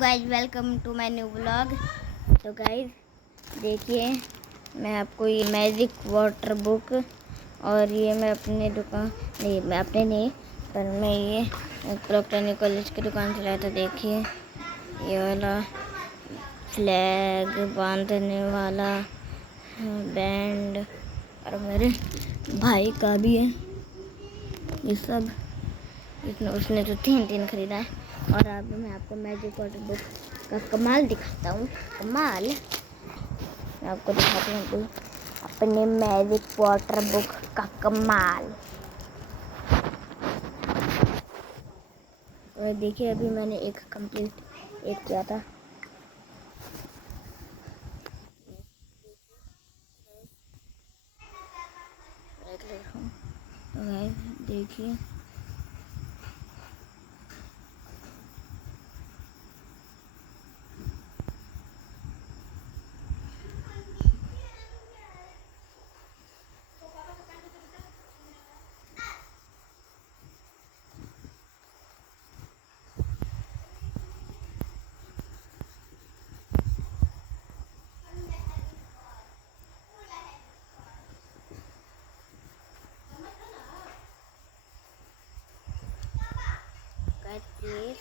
Guys, welcome to my new vlog. तो guys देखिए, मैं आपको ये मैजिक वाटर बुक और ये मैं अपने दुकान नहीं, मैं अपने नहीं पर मैं ये इलेक्ट्रॉनिक कॉलेज की दुकान से लाया था। देखिए ये वाला फ्लैग बांधने वाला बैंड और मेरे भाई का भी है। ये सब उसने तो तीन खरीदा है। और अब मैं आपको मैजिक वाटर बुक का कमाल दिखाता हूँ। कमाल मैं आपको दिखाती हूँ अपने मैजिक वाटर बुक का कमाल। और देखिए, अभी मैंने एक किया था। तो देखिए, प्लीज